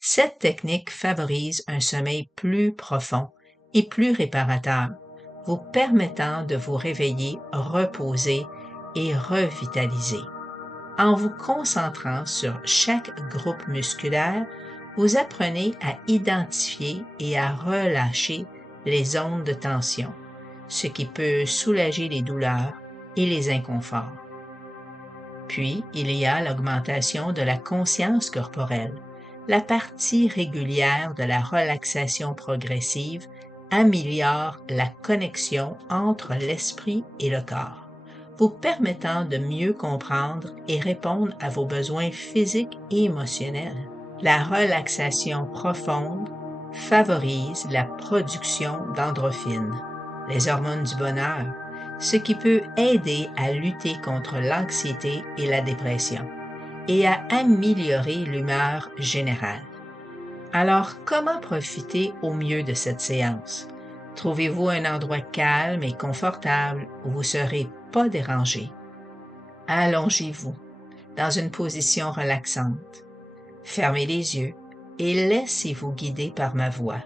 Cette technique favorise un sommeil plus profond et plus réparateur, vous permettant de vous réveiller reposé et revitalisé. En vous concentrant sur chaque groupe musculaire, vous apprenez à identifier et à relâcher les zones de tension, ce qui peut soulager les douleurs et les inconforts. Puis, il y a l'augmentation de la conscience corporelle. La partie régulière de la relaxation progressive améliore la connexion entre l'esprit et le corps, vous permettant de mieux comprendre et répondre à vos besoins physiques et émotionnels. La relaxation profonde favorise la production d'endorphines, les hormones du bonheur, ce qui peut aider à lutter contre l'anxiété et la dépression et à améliorer l'humeur générale. Alors, comment profiter au mieux de cette séance? Trouvez-vous un endroit calme et confortable où vous ne serez pas dérangé. Allongez-vous dans une position relaxante. Fermez les yeux et laissez-vous guider par ma voix.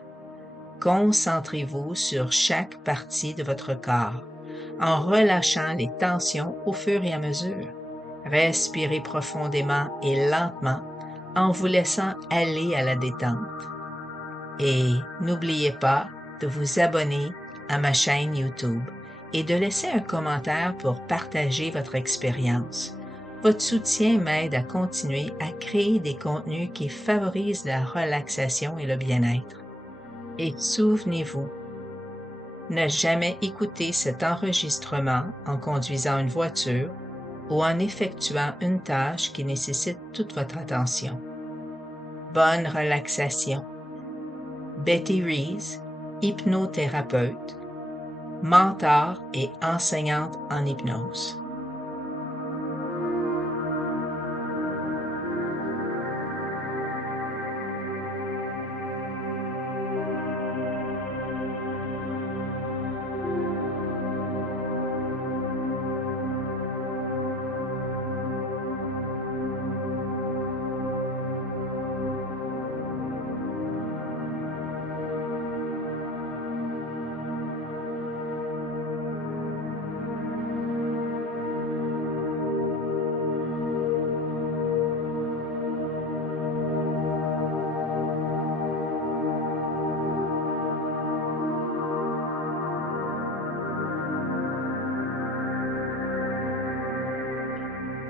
Concentrez-vous sur chaque partie de votre corps en relâchant les tensions au fur et à mesure. Respirez profondément et lentement en vous laissant aller à la détente. Et n'oubliez pas de vous abonner à ma chaîne YouTube et de laisser un commentaire pour partager votre expérience. Votre soutien m'aide à continuer à créer des contenus qui favorisent la relaxation et le bien-être. Et souvenez-vous, ne jamais écouter cet enregistrement en conduisant une voiture ou en effectuant une tâche qui nécessite toute votre attention. Bonne relaxation. Betty Rees, hypnothérapeute, mentor et enseignante en hypnose.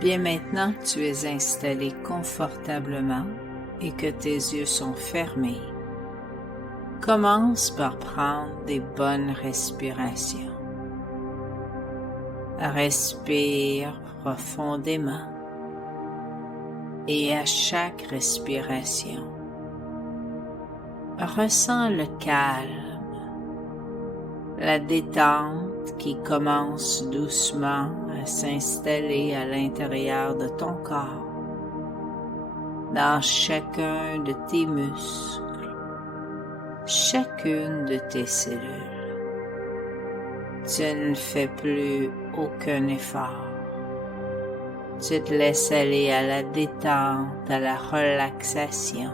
Bien, maintenant que tu es installé confortablement et que tes yeux sont fermés, commence par prendre des bonnes respirations. Respire profondément et à chaque respiration, ressens le calme, la détente qui commence doucement à s'installer à l'intérieur de ton corps, dans chacun de tes muscles, chacune de tes cellules. Tu ne fais plus aucun effort. Tu te laisses aller à la détente, à la relaxation,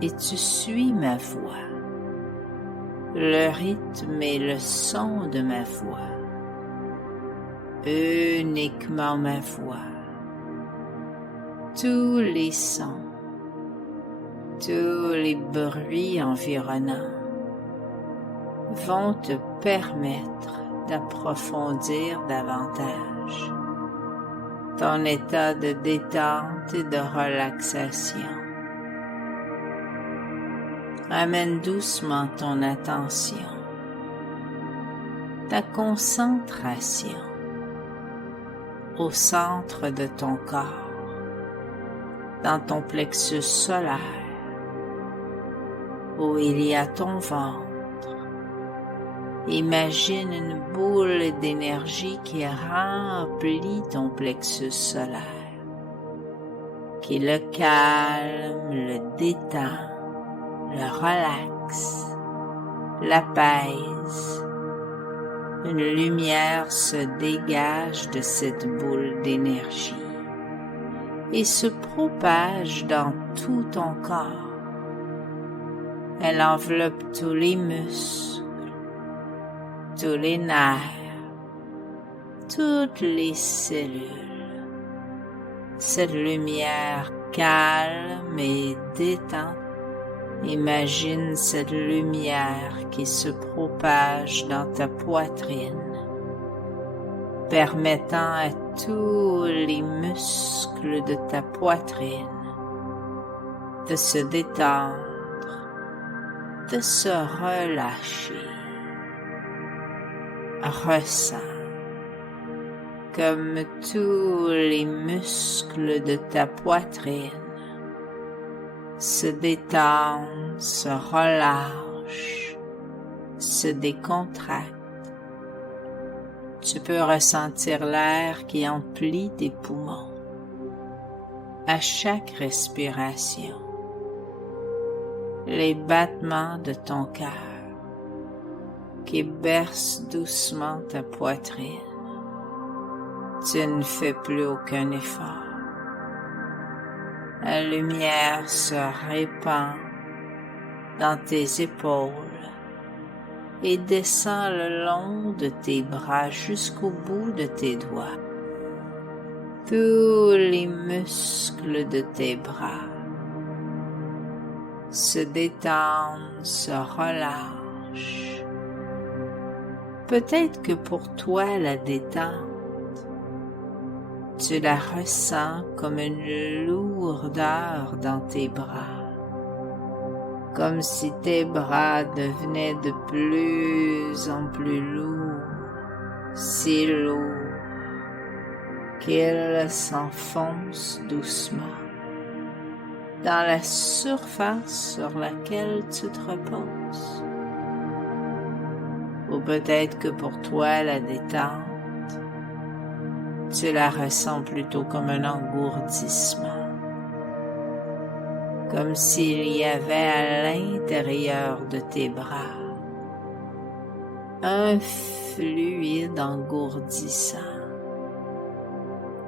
et tu suis ma voix, le rythme et le son de ma voix, uniquement ma voix. Tous les sons, tous les bruits environnants vont te permettre d'approfondir davantage ton état de détente et de relaxation. Amène doucement ton attention, ta concentration au centre de ton corps, dans ton plexus solaire, où il y a ton ventre. Imagine une boule d'énergie qui remplit ton plexus solaire, qui le calme, le détend, le relaxe, l'apaise. Une lumière se dégage de cette boule d'énergie et se propage dans tout ton corps. Elle enveloppe tous les muscles, tous les nerfs, toutes les cellules. Cette lumière calme et détente. Imagine cette lumière qui se propage dans ta poitrine, permettant à tous les muscles de ta poitrine de se détendre, de se relâcher. Ressens comme tous les muscles de ta poitrine se détendent, se relâchent, se décontractent. Tu peux ressentir l'air qui emplit tes poumons à chaque respiration, les battements de ton cœur qui bercent doucement ta poitrine. Tu ne fais plus aucun effort. La lumière se répand dans tes épaules et descend le long de tes bras jusqu'au bout de tes doigts. Tous les muscles de tes bras se détendent, se relâchent. Peut-être que pour toi, la détente, tu la ressens comme une lourdeur dans tes bras, comme si tes bras devenaient de plus en plus lourds, si lourds qu'ils s'enfoncent doucement dans la surface sur laquelle tu te reposes. Ou peut-être que pour toi, la détente, tu la ressens plutôt comme un engourdissement, comme s'il y avait à l'intérieur de tes bras un fluide engourdissant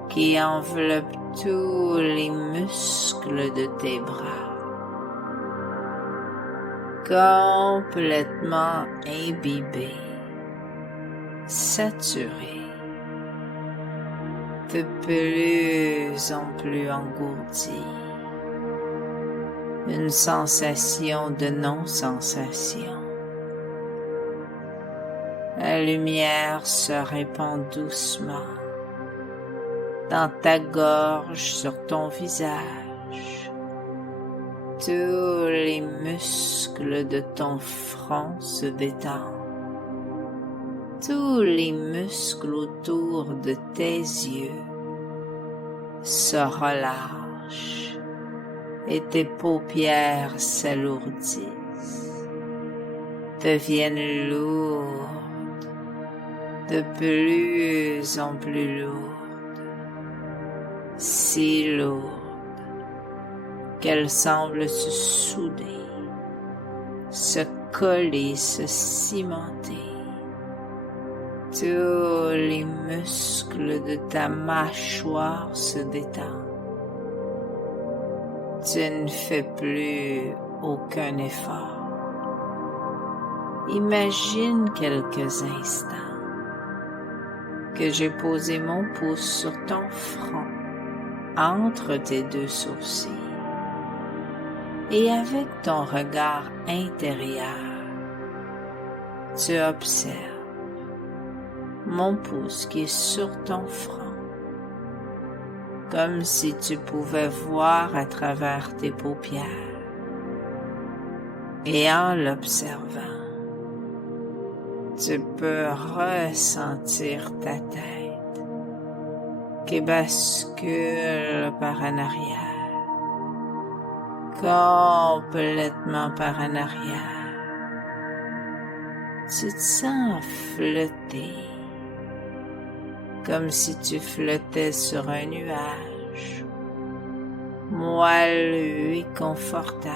qui enveloppe tous les muscles de tes bras, complètement imbibé, saturé, de plus en plus engourdi, une sensation de non-sensation. La lumière se répand doucement dans ta gorge, sur ton visage. Tous les muscles de ton front se détendent. Tous les muscles autour de tes yeux se relâchent et tes paupières s'alourdissent, deviennent lourdes, de plus en plus lourdes, si lourdes qu'elles semblent se souder, se coller, se cimenter. Tous les muscles de ta mâchoire se détendent. Tu ne fais plus aucun effort. Imagine quelques instants que j'ai posé mon pouce sur ton front, entre tes deux sourcils, et avec ton regard intérieur, tu observes mon pouce qui est sur ton front, comme si tu pouvais voir à travers tes paupières. Et en l'observant, tu peux ressentir ta tête qui bascule par en arrière, complètement par en arrière. Tu te sens flotter, comme si tu flottais sur un nuage, moelleux et confortable,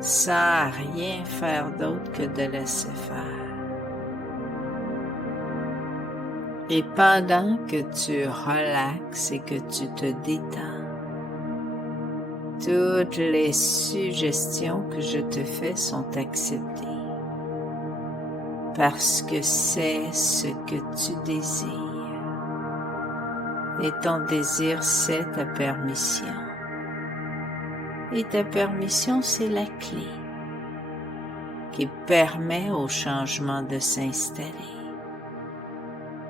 sans rien faire d'autre que de laisser faire. Et pendant que tu relaxes et que tu te détends, toutes les suggestions que je te fais sont acceptées parce que c'est ce que tu désires. Et ton désir, c'est ta permission. Et ta permission, c'est la clé qui permet au changement de s'installer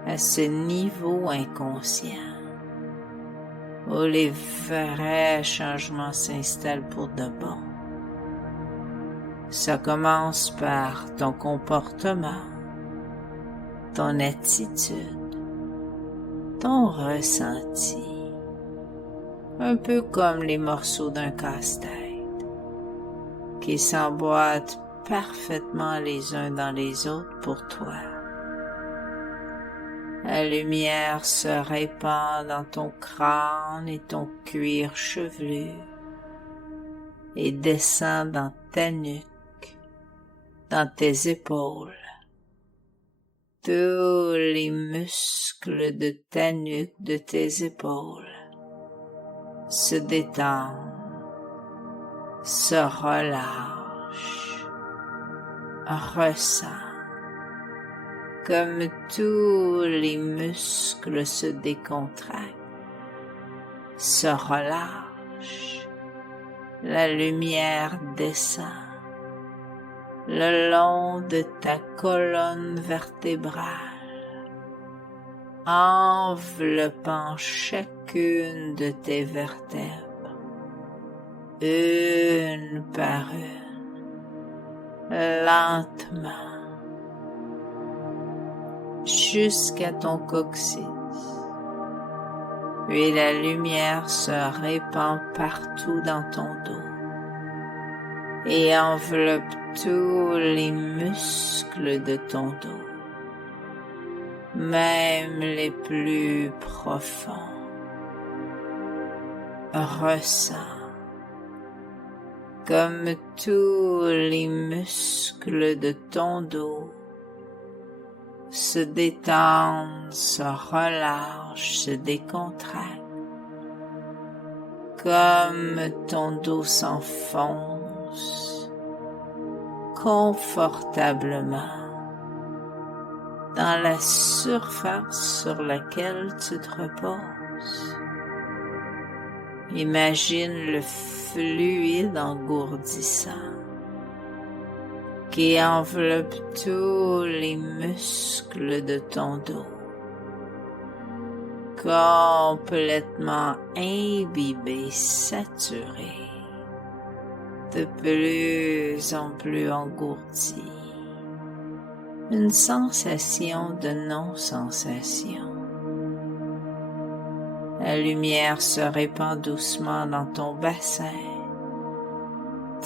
à ce niveau inconscient où les vrais changements s'installent pour de bon. Ça commence par ton comportement, ton attitude, ton ressenti, un peu comme les morceaux d'un casse-tête qui s'emboîtent parfaitement les uns dans les autres pour toi. La lumière se répand dans ton crâne et ton cuir chevelu et descend dans ta nuque, dans tes épaules. Tous les muscles de ta nuque, de tes épaules se détendent, se relâchent, ressent. Comme tous les muscles se décontractent, se relâchent, la lumière descend le long de ta colonne vertébrale, enveloppant chacune de tes vertèbres, une par une, lentement, jusqu'à ton coccyx. Puis la lumière se répand partout dans ton dos et enveloppe tous les muscles de ton dos, même les plus profonds. Ressens comme tous les muscles de ton dos se détendent, se relâchent, se décontractent, comme ton dos s'enfonce confortablement dans la surface sur laquelle tu te reposes. Imagine le fluide engourdissant qui enveloppe tous les muscles de ton dos, complètement imbibé, saturé, de plus en plus engourdi. Une sensation de non-sensation. La lumière se répand doucement dans ton bassin.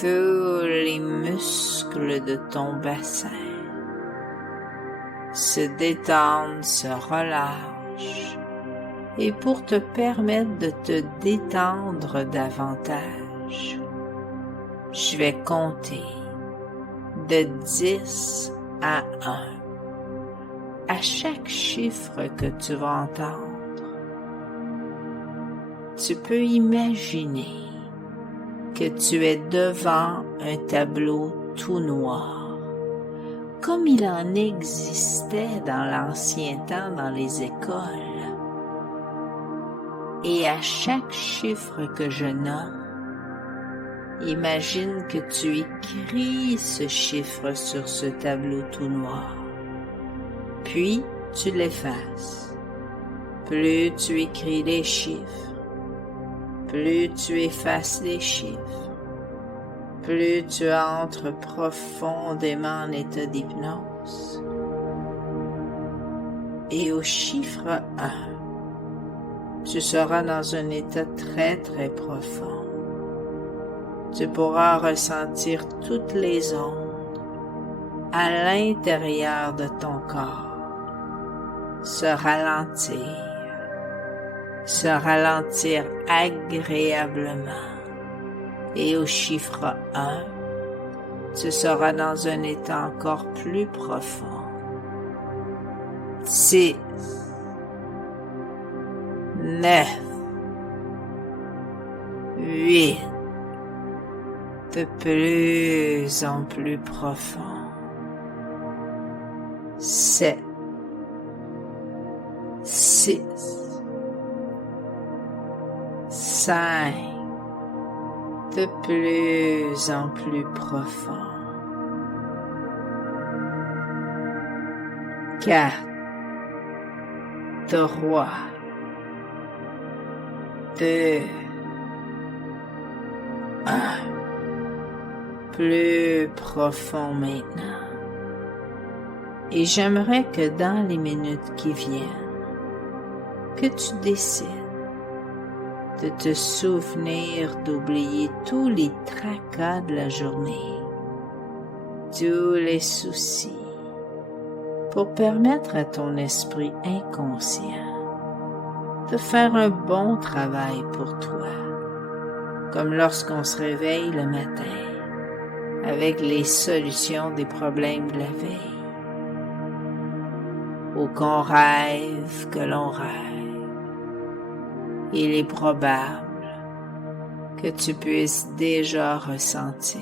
Tous les muscles de ton bassin se détendent, se relâchent. Et pour te permettre de te détendre davantage, je vais compter de 10 à 1. À chaque chiffre que tu vas entendre, tu peux imaginer que tu es devant un tableau tout noir, comme il en existait dans l'ancien temps dans les écoles. Et à chaque chiffre que je nomme, imagine que tu écris ce chiffre sur ce tableau tout noir, puis tu l'effaces. Plus tu écris les chiffres, plus tu effaces les chiffres, plus tu entres profondément en état d'hypnose. Et au chiffre 1, tu seras dans un état très très profond. Tu pourras ressentir toutes les ondes à l'intérieur de ton corps se ralentir agréablement. Et au chiffre 1, tu seras dans un état encore plus profond. 6, 9, 8, de plus en plus profond. 7, 6, 5, de plus en plus profond. 4, 3, 2, 1. Plus profond maintenant. Et j'aimerais que dans les minutes qui viennent, que tu décides de te souvenir d'oublier tous les tracas de la journée, tous les soucis, pour permettre à ton esprit inconscient de faire un bon travail pour toi, comme lorsqu'on se réveille le matin avec les solutions des problèmes de la veille, ou qu'on rêve que l'on rêve. Il est probable que tu puisses déjà ressentir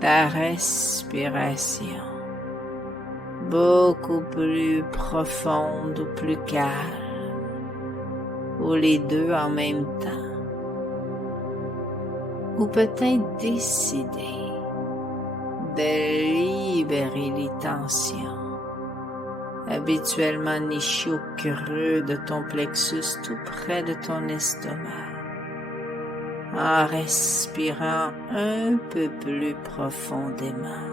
ta respiration beaucoup plus profonde ou plus calme, ou les deux en même temps. Ou peut-être décider de libérer les tensions habituellement nichées au creux de ton plexus tout près de ton estomac, en respirant un peu plus profondément.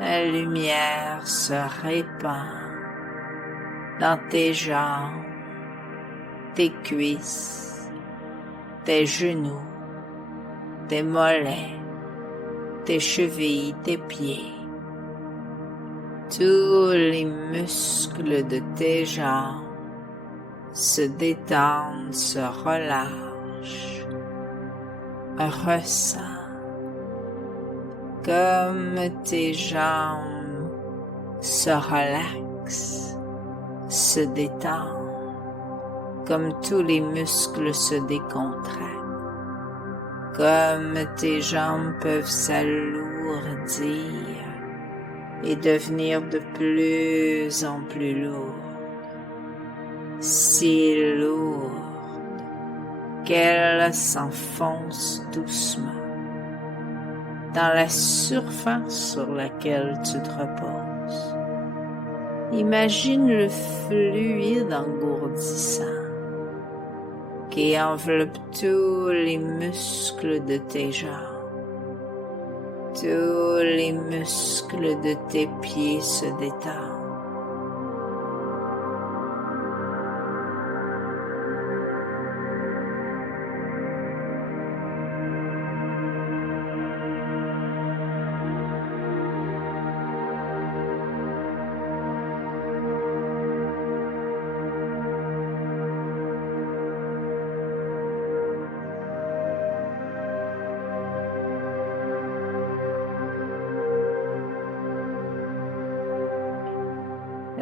La lumière se répand dans tes jambes, tes cuisses, tes genoux, tes mollets, tes chevilles, tes pieds. Tous les muscles de tes jambes se détendent, se relâchent. Ressens comme tes jambes se relaxent, se détendent, comme tous les muscles se décontractent, comme tes jambes peuvent s'alourdir et devenir de plus en plus lourdes, si lourdes qu'elles s'enfoncent doucement dans la surface sur laquelle tu te reposes. Imagine le fluide engourdissant qui enveloppe tous les muscles de tes jambes. Tous les muscles de tes pieds se détendent.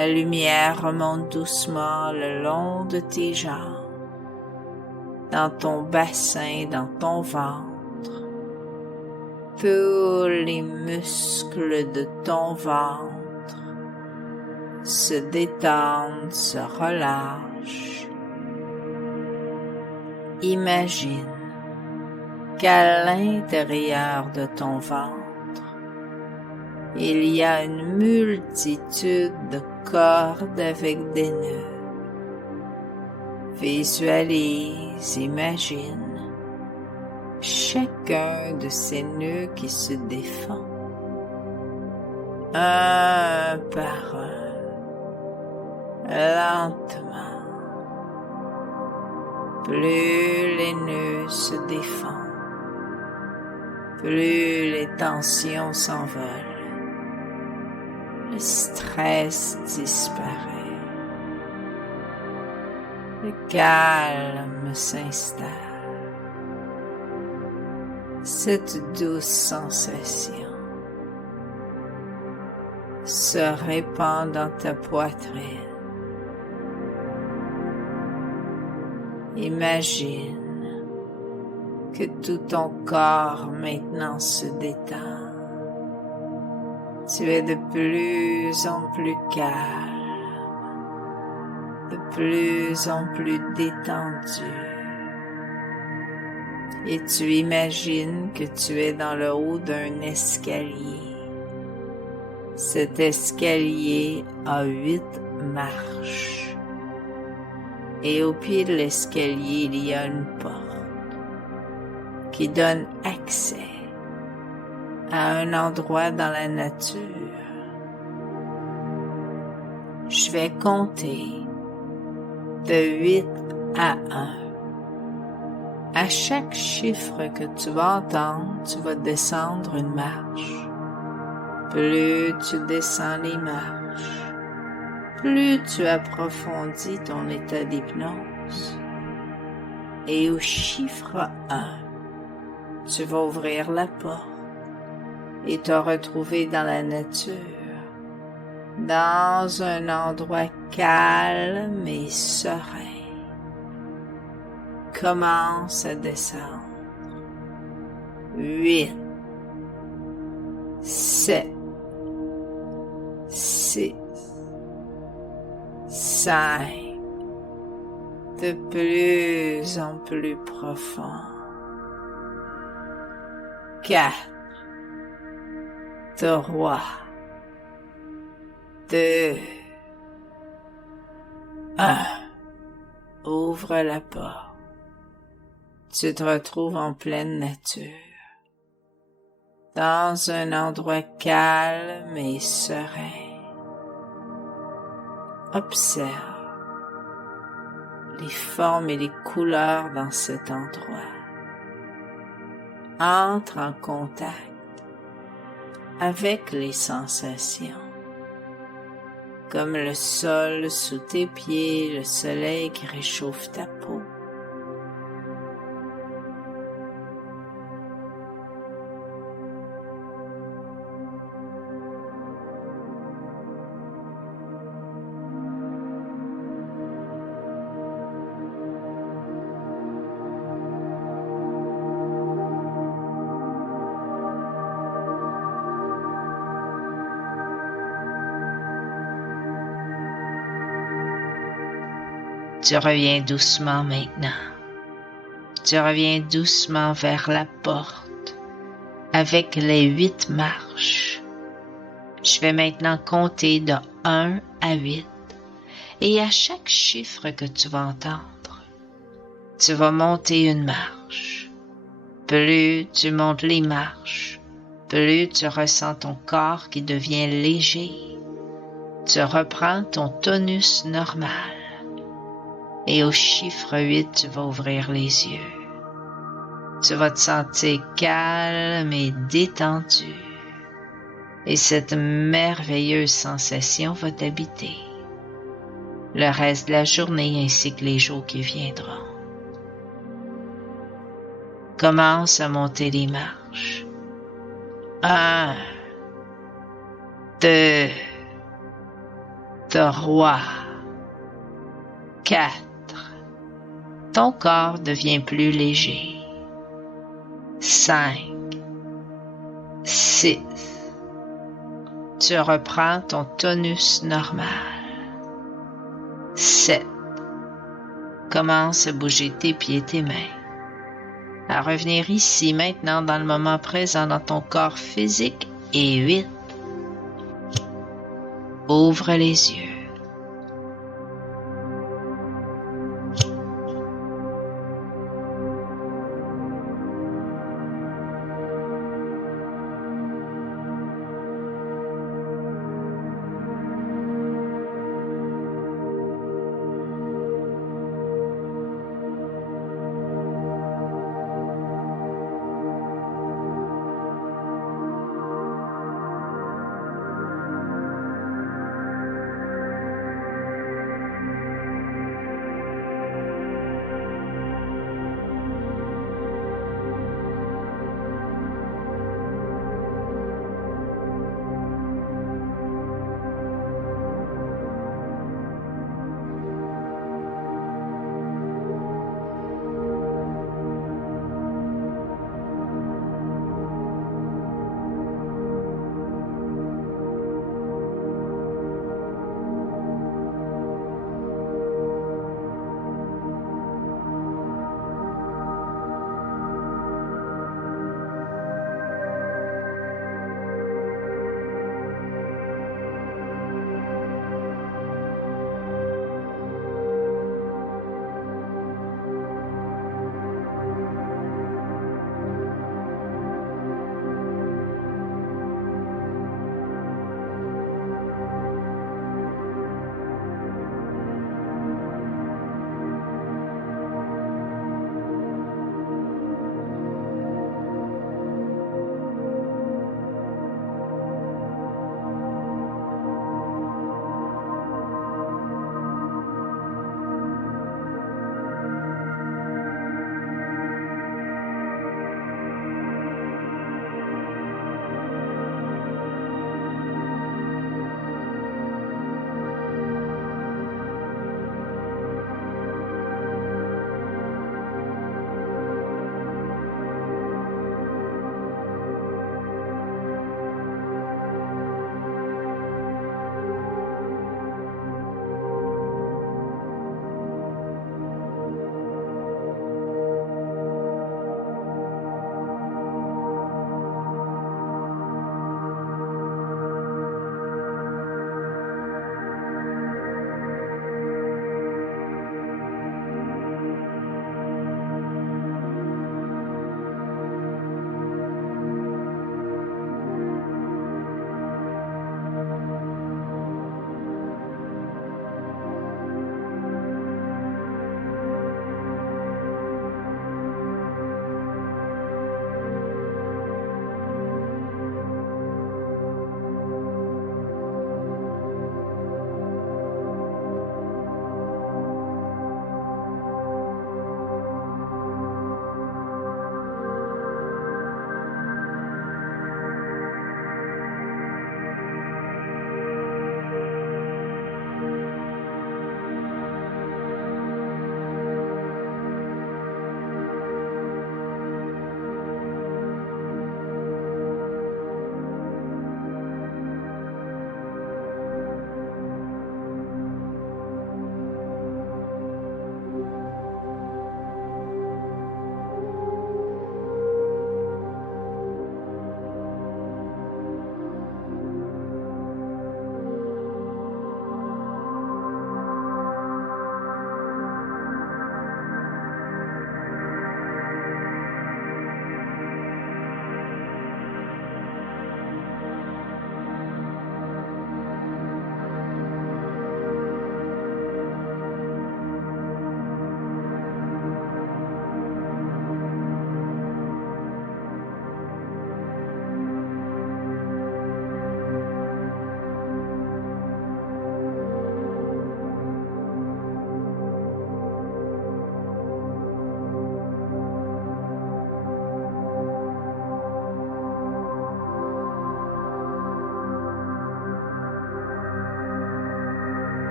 La lumière remonte doucement le long de tes jambes, dans ton bassin, dans ton ventre. Tous les muscles de ton ventre se détendent, se relâchent. Imagine qu'à l'intérieur de ton ventre, il y a une multitude de cordes avec des nœuds. Visualise, imagine chacun de ces nœuds qui se défend, un par un, lentement, plus les nœuds se défendent, plus les tensions s'envolent, le stress disparaît, le calme s'installe. Cette douce sensation se répand dans ta poitrine. Imagine que tout ton corps maintenant se détend. Tu es de plus en plus calme, de plus en plus détendu. Et tu imagines que tu es dans le haut d'un escalier. Cet escalier a 8 marches. Et au pied de l'escalier, il y a une porte qui donne accès à un endroit dans la nature. Je vais compter de 8 à 1. À chaque chiffre que tu vas entendre, tu vas descendre une marche. Plus tu descends les marches, plus tu approfondis ton état d'hypnose. Et au chiffre 1, tu vas ouvrir la porte et te retrouver dans la nature, dans un endroit calme et serein. Commence à descendre. 8, 7, 6, 5, de plus en plus profond. 4, 3, 2, 1. Ouvre la porte. Tu te retrouves en pleine nature, dans un endroit calme et serein. Observe les formes et les couleurs dans cet endroit. Entre en contact avec les sensations, comme le sol sous tes pieds, le soleil qui réchauffe ta peau. Tu reviens doucement maintenant. Tu reviens doucement vers la porte avec les 8 marches. Je vais maintenant compter de 1 à 8 et à chaque chiffre que tu vas entendre, tu vas monter une marche. Plus tu montes les marches, plus tu ressens ton corps qui devient léger. Tu reprends ton tonus normal. Et au chiffre 8, tu vas ouvrir les yeux. Tu vas te sentir calme et détendu. Et cette merveilleuse sensation va t'habiter le reste de la journée ainsi que les jours qui viendront. Commence à monter les marches. 1, 2, 3, 4. Ton corps devient plus léger. 5, 6. Tu reprends ton tonus normal. 7. Commence à bouger tes pieds et tes mains. À revenir ici, maintenant, dans le moment présent, dans ton corps physique. Et 8. Ouvre les yeux.